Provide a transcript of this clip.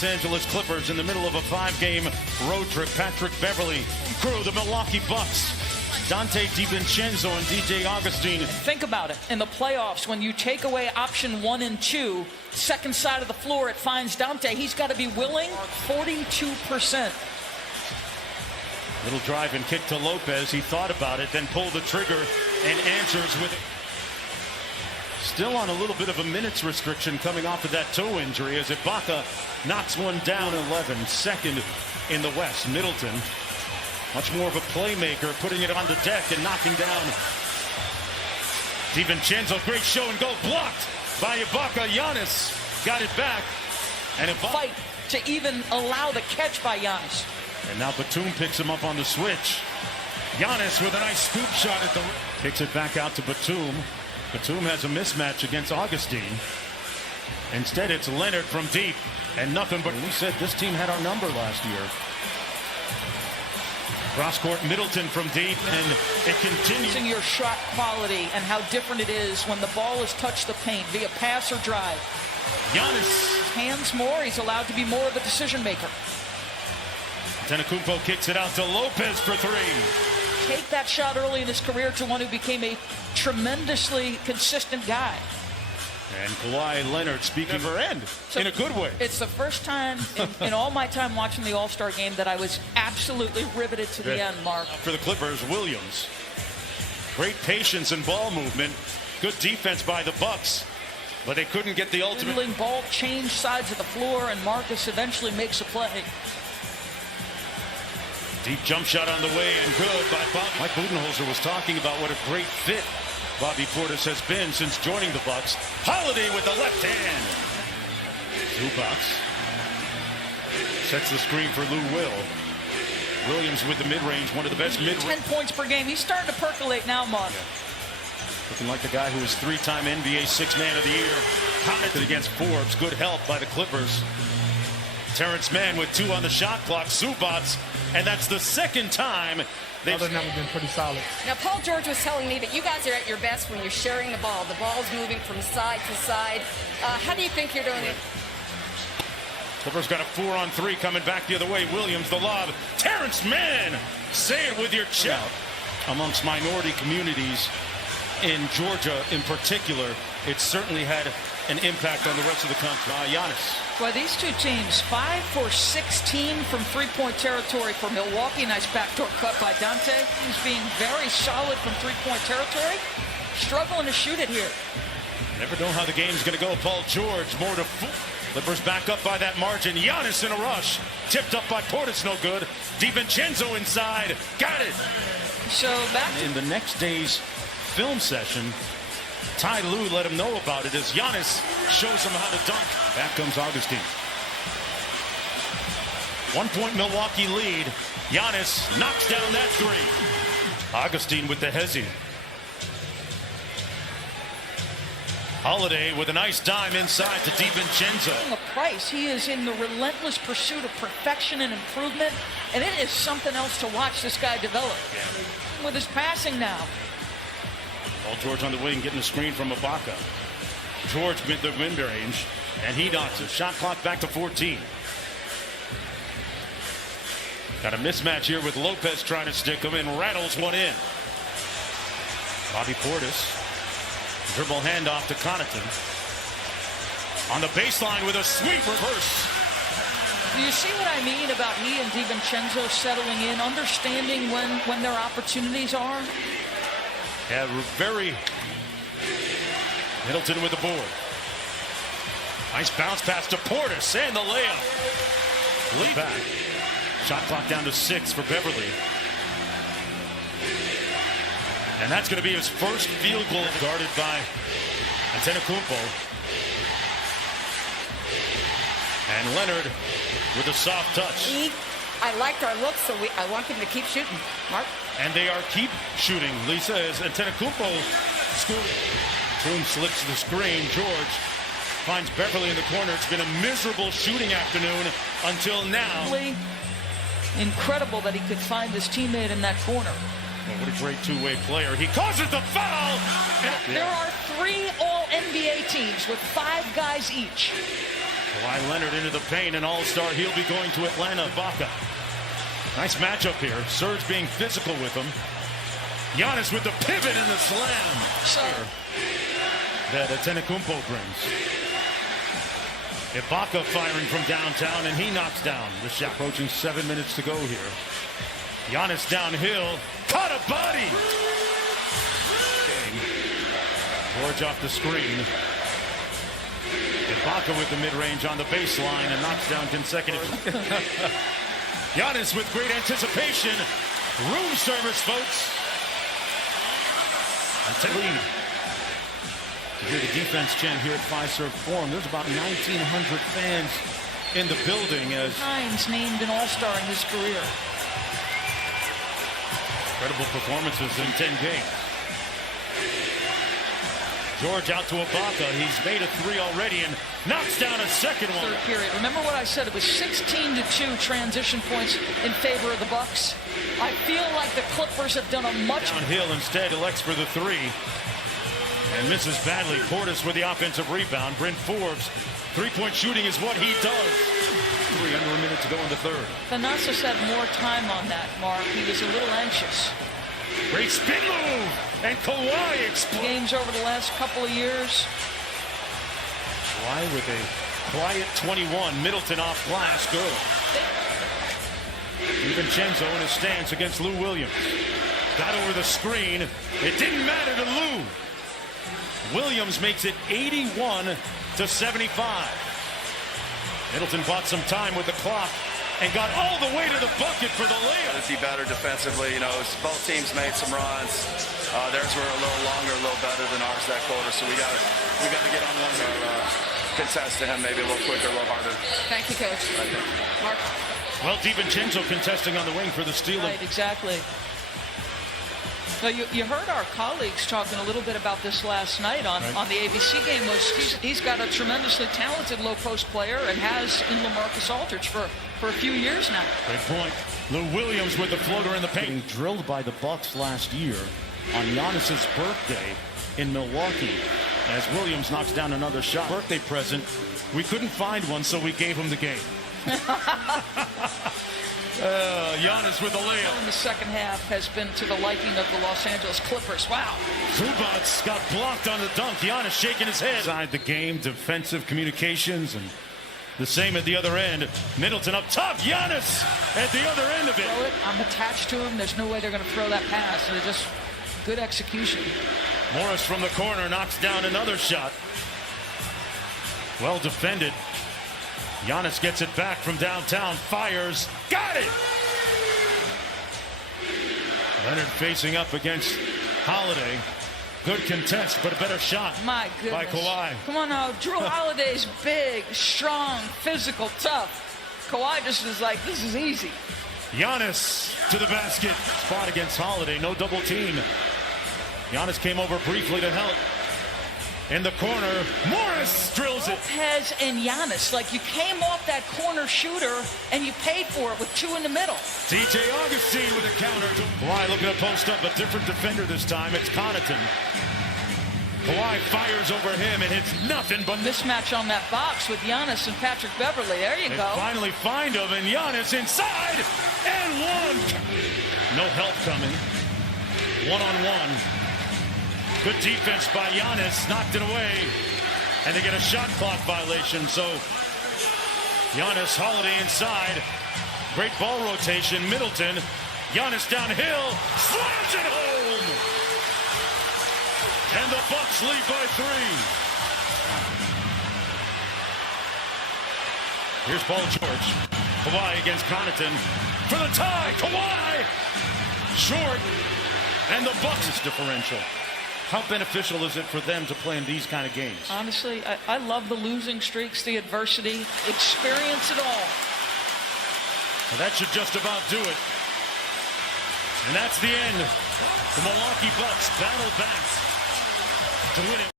Los Angeles Clippers in the middle of a 5-game road trip. Patrick Beverley, crew, the Milwaukee Bucks. Dante DiVincenzo and DJ Augustine. Think about it. In the playoffs, when you take away option 1 and 2, second side of the floor, it finds Dante. He's got to be willing. 42%. Little drive and kick to Lopez. He thought about it, then pulled the trigger and answers with it. Still on a little bit of a minutes restriction coming off of that toe injury as Ibaka knocks one down. 11, second in the West. Middleton, much more of a playmaker, putting it on the deck and knocking down DiVincenzo. Great show and go, blocked by Ibaka. Giannis got it back. And Ibaka fight to even allow the catch by Giannis. And now Batum picks him up on the switch. Giannis with a nice scoop shot at the... Kicks it back out to Batum. Batum has a mismatch against Augustine. Instead, it's Leonard from deep. And nothing but... We said this team had our number last year. Cross-court Middleton from deep, and it continues. Your shot quality and how different it is when the ball has touched the paint via pass or drive. Giannis. Hands more, he's allowed to be more of a decision maker. Antetokounmpo kicks it out to Lopez for 3. Take that shot early in his career to one who became a tremendously consistent guy. And Kawhi Leonard speaking for end in a good way. It's the first time in all my time watching the All-Star game that I was absolutely riveted to the end, Mark. For the Clippers, Williams. Great patience and ball movement. Good defense by the Bucks. But they couldn't get the ultimate. Dribbling ball, change sides of the floor, and Marcus eventually makes a play. Deep jump shot on the way and good by Bobby. Mike Budenholzer was talking about what a great fit Bobby Portis has been since joining the Bucks. Holiday with the left hand. Zubac sets the screen for Lou Will. Williams with the mid-range, one of the best mid-range. 10 points per game. He's starting to percolate now, Mark. Looking like the guy who was 3-time NBA Sixth Man of the Year. Commented against Forbes. Good help by the Clippers. Terrence Mann with 2 on the shot clock. Zubac, and that's the second time. They've never been pretty solid. Now, Paul George was telling me that you guys are at your best when you're sharing the ball. The ball's moving from side to side. How do you think you're doing it? Clippers got a 4-on-3 coming back the other way. Williams, the lob. Terrence Mann, say it with your chest. Amongst minority communities in Georgia in particular, it certainly had an impact on the rest of the country. Giannis. Boy, these two teams, 5 for 16 from three-point territory for Milwaukee. Nice backdoor cut by Dante. He's being very solid from three-point territory. Struggling to shoot it here. Never know how the game's going to go. Paul George, more to... Clippers back up by that margin. Giannis in a rush. Tipped up by Portis, no good. DiVincenzo inside. Got it. So back in the next day's film session, Ty Lue let him know about it as Giannis shows him how to dunk. Back comes Augustine. 1-point Milwaukee lead. Giannis knocks down that 3. Augustine with the hezzy. Holiday with a nice dime inside to DiVincenzo. The price. He is in the relentless pursuit of perfection and improvement, and it is something else to watch this guy develop. Yeah. With his passing now. Paul George on the wing getting a screen from Ibaka. George mid the mid-range, and he knocks it. Shot clock back to 14. Got a mismatch here with Lopez trying to stick him and rattles one in. Bobby Portis. Dribble handoff to Connaughton. On the baseline with a sweep reverse. Do you see what I mean about he and DiVincenzo settling in, understanding when their opportunities are? Yeah, very. Middleton with the board. Nice bounce pass to Portis and the layup. Lead back. Shot clock down to 6 for Beverley. And that's going to be his first field goal, guarded by Antetokounmpo. And Leonard with a soft touch. I liked our look, so I want him to keep shooting. Mark? And they are keep shooting, Lisa, as Antetokounmpo scores. Batum slips the screen. George finds Beverley in the corner. It's been a miserable shooting afternoon until now. Incredible that he could find his teammate in that corner. Well, what a great two-way player. He causes the foul. There are 3 All-NBA teams with 5 guys each. Kawhi Leonard into the paint, an all-star. He'll be going to Atlanta. Ibaka. Nice matchup here. Serge being physical with him. Giannis with the pivot and the slam. That Antetokounmpo brings. Ibaka firing from downtown, and he knocks down the shot. Approaching 7 minutes to go here. Giannis downhill. Caught a body. George off the screen. Ibaka with the mid-range on the baseline and knocks down consecutive. Giannis with great anticipation. Room service, folks. And lead. You hear the defense chant here at Fiserv Forum. There's about 1,900 fans in the building as Hines named an all-star in his career. Incredible performances in 10 games. George out to Ibaka. He's made a three already and knocks down a second one. Third period. Remember what I said? It was 16-2 transition points in favor of the Bucks. I feel like the Clippers have done a much downhill instead. Elects for the three and misses badly. Portis with the offensive rebound. Bryn Forbes. Three-point shooting is what he does. 3 under a minute to go in the third. Thanasis had more time on that, Mark. He was a little anxious. Great spin move, and Kawhi explodes. Games over the last couple of years. Kawhi with a quiet 21. Middleton off glass, good. DiVincenzo in his stance against Lou Williams. Got over the screen. It didn't matter to Lou. Williams makes it 81-75. Middleton bought some time with the clock and got all the way to the bucket for the layup. To be better defensively, you know, both teams made some runs. Theirs were a little longer, a little better than ours that quarter. So we got to get on one or contest to him maybe a little quicker, a little harder. Thank you, Coach. Mark. Well, DiVincenzo contesting on the wing for the steal. Right, exactly. Well, you heard our colleagues talking a little bit about this last night on the ABC game. He's got a tremendously talented low-post player and has in LaMarcus Aldridge for a few years now. Great point. Lou Williams with the floater in the paint. Getting drilled by the Bucks last year on Giannis's birthday in Milwaukee. As Williams knocks down another shot. Birthday present. We couldn't find one, so we gave him the game. Giannis with the layup. In the second half has been to the liking of the Los Angeles Clippers. Wow. Zubats got blocked on the dunk. Giannis shaking his head. Inside the game, defensive communications, and the same at the other end. Middleton up top. Giannis at the other end of it. I'm attached to him. There's no way they're going to throw that pass. They're just good execution. Morris from the corner knocks down another shot. Well defended. Giannis gets it back from downtown. Fires. Got it! Leonard facing up against Holiday. Good contest, but a better shot. My goodness. By Kawhi. Come on now. Drew Holiday's big, strong, physical, tough. Kawhi just is like, this is easy. Giannis to the basket. Spot against Holiday. No double team. Giannis came over briefly to help. In the corner, Morris drills it. Lopez and Giannis, like you came off that corner shooter and you paid for it with two in the middle. DJ Augustine with a counter. Kawhi looking to post up, a different defender this time. It's Connaughton. Kawhi fires over him and hits nothing but mismatch on that box with Giannis and Patrick Beverly. There you they go. Finally find him, and Giannis inside and one. No help coming. One-on-one. Good defense by Giannis, knocked it away, and they get a shot clock violation. So Giannis, Holiday inside, great ball rotation. Middleton, Giannis downhill, slams it home, and the Bucks lead by 3. Here's Paul George, Kawhi against Connaughton for the tie. Kawhi short, and the Bucks is differential. How beneficial is it for them to play in these kind of games? Honestly, I love the losing streaks, the adversity, experience it all. Well, that should just about do it. And that's the end. The Milwaukee Bucks battle back to win it.